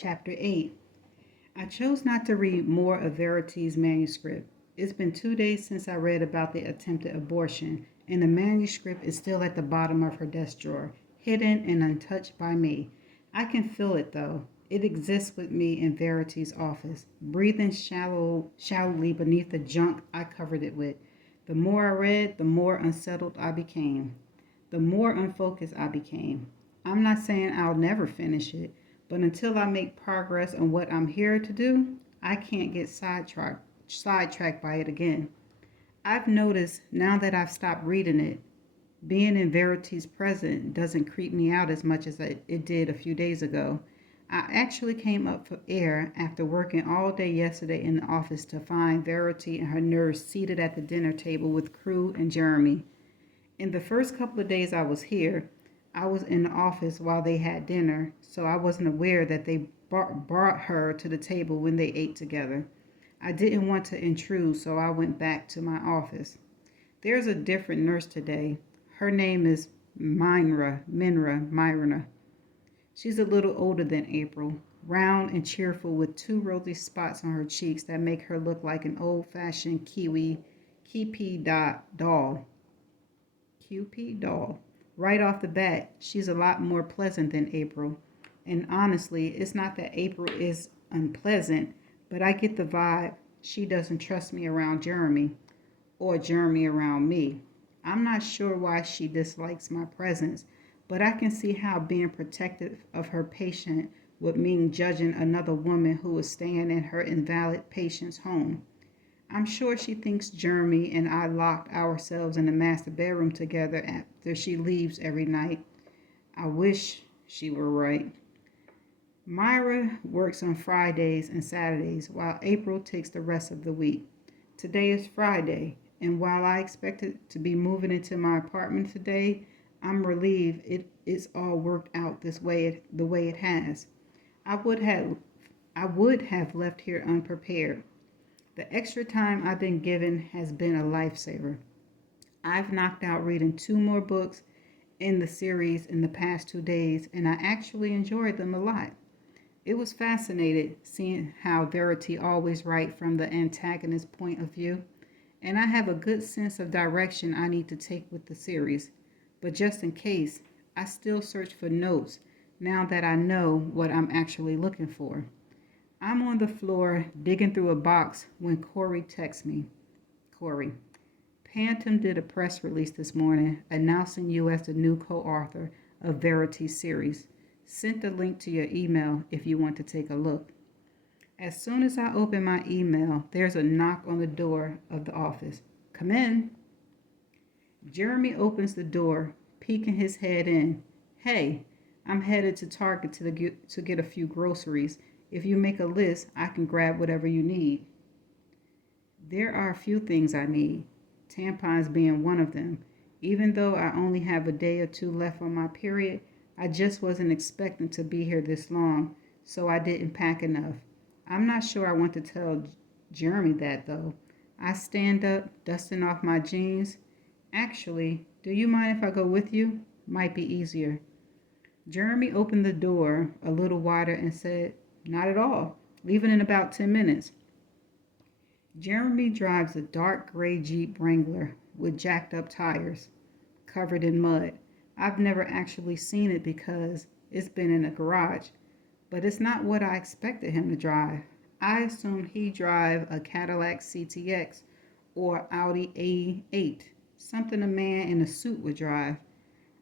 Chapter 8. I chose not to read more of Verity's manuscript. It's been 2 days since I read about the attempted abortion, and the manuscript is still at the bottom of her desk drawer, hidden and untouched by me. I can feel it though. It exists with me in Verity's office, breathing shallowly beneath the junk I covered it with. The more I read, the more unsettled I became. The more unfocused I became. I'm not saying I'll never finish it, but until I make progress on what I'm here to do, I can't get sidetracked by it again. I've noticed now that I've stopped reading it, being in Verity's presence doesn't creep me out as much as it did a few days ago. I actually came up for air after working all day yesterday in the office to find Verity and her nurse seated at the dinner table with Crew and Jeremy. In the first couple of days I was here, I was in the office while they had dinner, so I wasn't aware that they brought her to the table when they ate together. I didn't want to intrude, so I went back to my office. There's a different nurse today. Her name is Myrna. She's a little older than April, round and cheerful with two rosy spots on her cheeks that make her look like an old-fashioned Kewpie doll. Kewpie doll. Right off the bat, she's a lot more pleasant than April. And honestly, it's not that April is unpleasant, but I get the vibe she doesn't trust me around Jeremy, or Jeremy around me. I'm not sure why she dislikes my presence, but I can see how being protective of her patient would mean judging another woman who is staying in her invalid patient's home. I'm sure she thinks Jeremy and I locked ourselves in the master bedroom together after she leaves every night. I wish she were right. Myra works on Fridays and Saturdays while April takes the rest of the week. Today is Friday, and while I expected to be moving into my apartment today, I'm relieved it's all worked out the way it has. I would have left here unprepared. The extra time I've been given has been a lifesaver. I've knocked out reading 2 more books in the series in the past 2 days, and I actually enjoyed them a lot. It was fascinating seeing how Verity always writes from the antagonist's point of view, and I have a good sense of direction I need to take with the series. But just in case, I still search for notes now that I know what I'm actually looking for. I'm on the floor digging through a box when Corey texts me. Corey, Phantom did a press release this morning announcing you as the new co-author of Verity's series. Sent the link to your email if you want to take a look. As soon as I open my email, there's a knock on the door of the office. Come in. Jeremy opens the door, peeking his head in. Hey, I'm headed to Target to get a few groceries. If you make a list, I can grab whatever you need. There are a few things I need, tampons being one of them. Even though I only have a day or two left on my period, I just wasn't expecting to be here this long, so I didn't pack enough. I'm not sure I want to tell Jeremy that though. I stand up, dusting off my jeans. Actually, do you mind if I go with you? Might be easier. Jeremy opened the door a little wider and said, Not at all. Leaving in about 10 minutes. Jeremy drives a dark gray Jeep Wrangler with jacked up tires, covered in mud. I've never actually seen it because it's been in a garage, but it's not what I expected him to drive. I assumed he'd drive a Cadillac CTX or Audi A8, something a man in a suit would drive.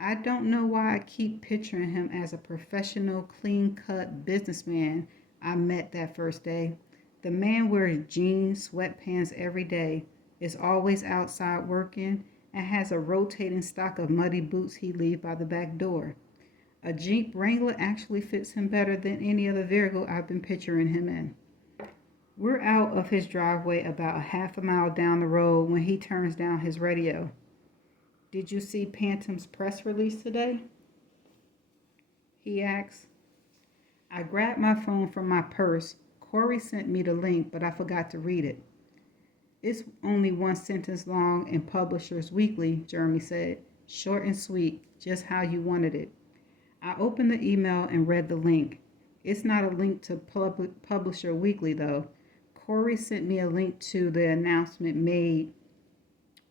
I don't know why I keep picturing him as a professional, clean-cut businessman I met that first day. The man wears jeans, sweatpants every day, is always outside working, and has a rotating stock of muddy boots he leaves by the back door. A Jeep Wrangler actually fits him better than any other vehicle I've been picturing him in. We're out of his driveway about a half a mile down the road when he turns down his radio. Did you see Phantom's press release today? He asks. I grabbed my phone from my purse. Corey sent me the link, but I forgot to read it. It's only one sentence long in Publishers Weekly, Jeremy said. Short and sweet, just how you wanted it. I opened the email and read the link. It's not a link to Publisher Weekly, though. Corey sent me a link to the announcement made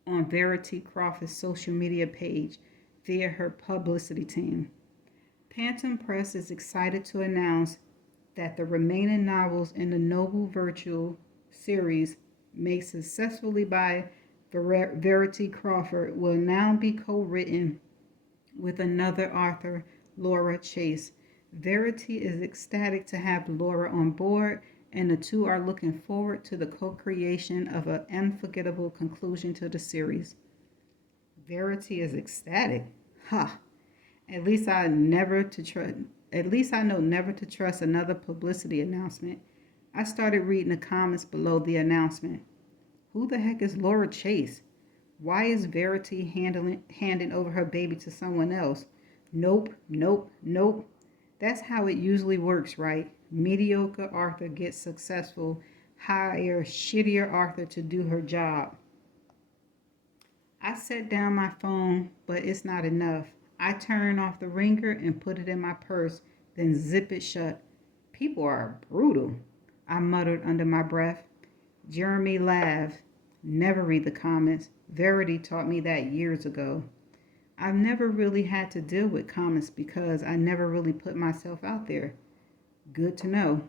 on Verity Crawford's social media page via her publicity team. Phantom Press is excited to announce that the remaining novels in the Noble Virtual series, made successfully by Verity Crawford, will now be co-written with another author, Laura Chase. Verity is ecstatic to have Laura on board, and the two are looking forward to the co-creation of an unforgettable conclusion to the series. Verity is ecstatic. Ha! At least I never to trust. At least I know never to trust another publicity announcement. I started reading the comments below the announcement. Who the heck is Laura Chase? Why is Verity handing over her baby to someone else? Nope, nope, nope. That's how it usually works, right? Mediocre author gets successful, hire shittier author to do her job. I set down my phone, but it's not enough. I turn off the ringer and put it in my purse, then zip it shut. People are brutal, I muttered under my breath. Jeremy laughed. Never read the comments. Verity taught me that years ago. I've never really had to deal with comments because I never really put myself out there. Good to know.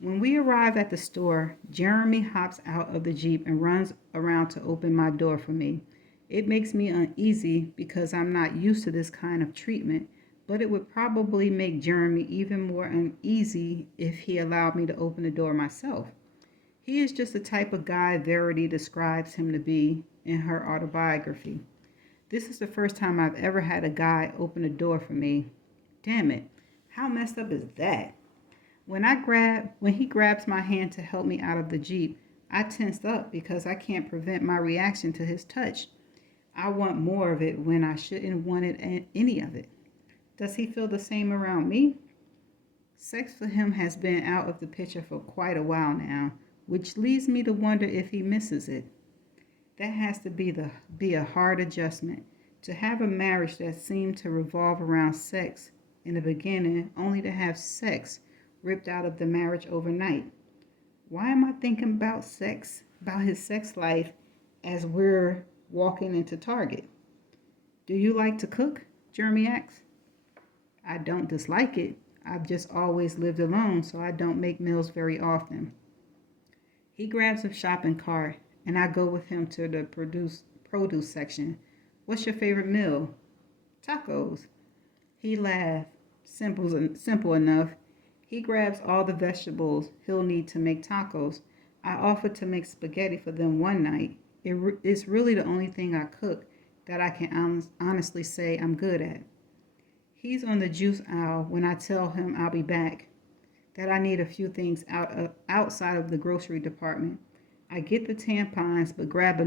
When we arrive at the store, Jeremy hops out of the Jeep and runs around to open my door for me. It makes me uneasy because I'm not used to this kind of treatment, but it would probably make Jeremy even more uneasy if he allowed me to open the door myself. He is just the type of guy Verity describes him to be in her autobiography. This is the first time I've ever had a guy open a door for me. Damn it, how messed up is that? When he grabs my hand to help me out of the Jeep, I tensed up because I can't prevent my reaction to his touch. I want more of it when I shouldn't want any of it. Does he feel the same around me? Sex for him has been out of the picture for quite a while now, which leads me to wonder if he misses it. That has to be a hard adjustment, to have a marriage that seemed to revolve around sex in the beginning, only to have sex ripped out of the marriage overnight. Why am I thinking about his sex life as we're walking into Target? Do you like to cook? Jeremy asks. I don't dislike it. I've just always lived alone, so I don't make meals very often. He grabs a shopping cart, and I go with him to the produce section. What's your favorite meal? Tacos. He laughs. Simple enough. He grabs all the vegetables he'll need to make tacos. I offered to make spaghetti for them one night. It's really the only thing I cook that I can honestly say I'm good at. He's on the juice aisle when I tell him I'll be back, that I need a few things outside of the grocery department. I get the tampons, but grab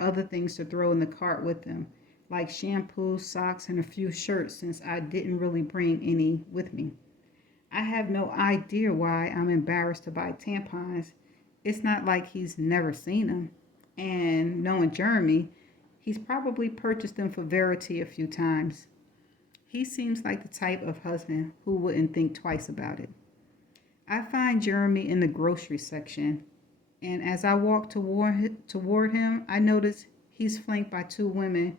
other things to throw in the cart with them, like shampoo, socks, and a few shirts, since I didn't really bring any with me. I have no idea why I'm embarrassed to buy tampons. It's not like he's never seen them. And knowing Jeremy, he's probably purchased them for Verity a few times. He seems like the type of husband who wouldn't think twice about it. I find Jeremy in the grocery section, and as I walk toward him, I notice he's flanked by two women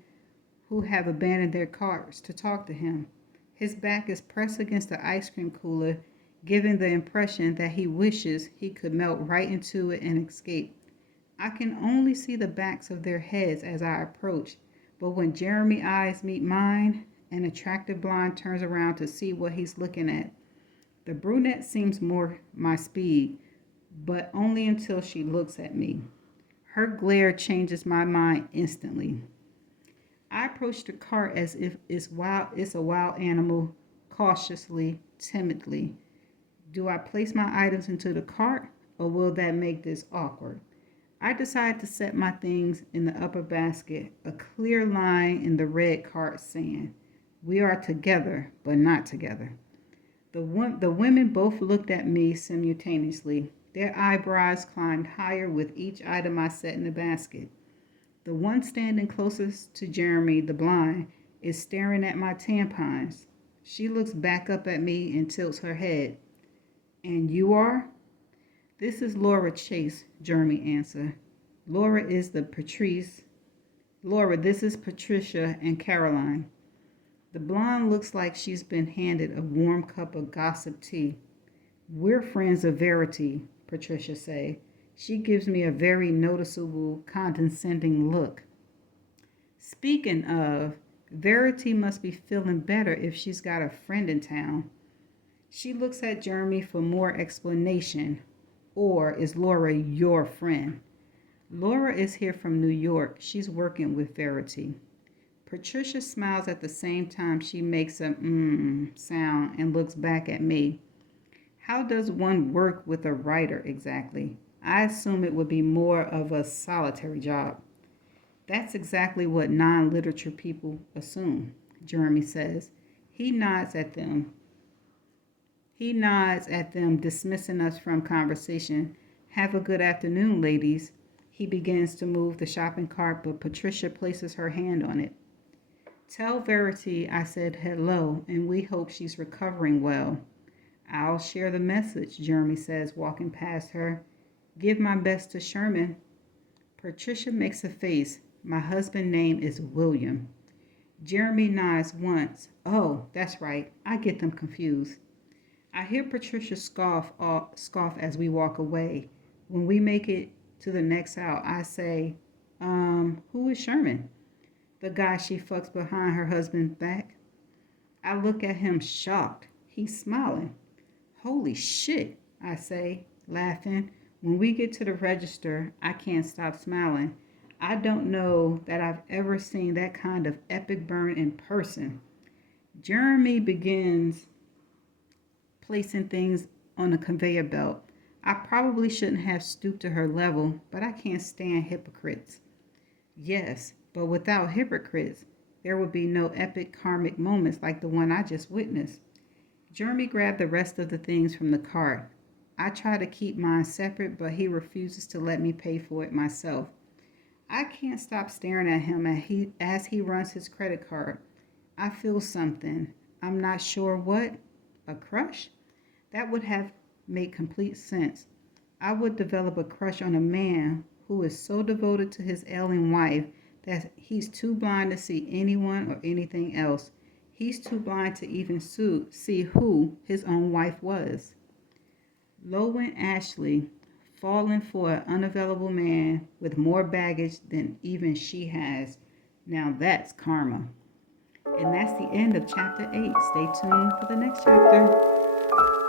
who have abandoned their carts to talk to him. His back is pressed against the ice cream cooler, giving the impression that he wishes he could melt right into it and escape. I can only see the backs of their heads as I approach, but when Jeremy's eyes meet mine, an attractive blonde turns around to see what he's looking at. The brunette seems more my speed, but only until she looks at me. Her glare changes my mind instantly. I approach the cart as if it's a wild animal, cautiously, timidly. Do I place my items into the cart, or will that make this awkward? I decide to set my things in the upper basket, a clear line in the red cart saying, "We are together, but not together." The women both looked at me simultaneously. Their eyebrows climbed higher with each item I set in the basket. The one standing closest to Jeremy, the blind, is staring at my tampons. She looks back up at me and tilts her head. And you are? This is Laura Chase, Jeremy answered. Laura, this is Patricia and Caroline. The blonde looks like she's been handed a warm cup of gossip tea. We're friends of Verity, Patricia say. She gives me a very noticeable, condescending look. Speaking of, Verity must be feeling better if she's got a friend in town. She looks at Jeremy for more explanation. Or is Laura your friend? Laura is here from New York. She's working with Verity. Patricia smiles at the same time she makes a sound and looks back at me. How does one work with a writer exactly? I assume it would be more of a solitary job. That's exactly what non-literature people assume, Jeremy says. He nods at them, dismissing us from conversation. Have a good afternoon, ladies. He begins to move the shopping cart, but Patricia places her hand on it. Tell Verity I said hello, and we hope she's recovering well. I'll share the message, Jeremy says, walking past her. Give my best to Sherman. Patricia makes a face. My husband's name is William. Jeremy nods once. Oh, that's right. I get them confused. I hear Patricia scoff as we walk away. When we make it to the next aisle, I say, who is Sherman? The guy she fucks behind her husband's back. I look at him shocked. He's smiling. Holy shit, I say, laughing. When we get to the register, I can't stop smiling. I don't know that I've ever seen that kind of epic burn in person. Jeremy begins placing things on a conveyor belt. I probably shouldn't have stooped to her level, but I can't stand hypocrites. Yes, but without hypocrites, there would be no epic karmic moments like the one I just witnessed. Jeremy grabbed the rest of the things from the cart. I try to keep mine separate, but he refuses to let me pay for it myself. I can't stop staring at him as he runs his credit card. I feel something. I'm not sure what. A crush? That would have made complete sense. I would develop a crush on a man who is so devoted to his ailing wife that he's too blind to see anyone or anything else. He's too blind to even see who his own wife was. Lowen Ashley, falling for an unavailable man with more baggage than even she has. Now that's karma. And that's the end of chapter 8. Stay tuned for the next chapter.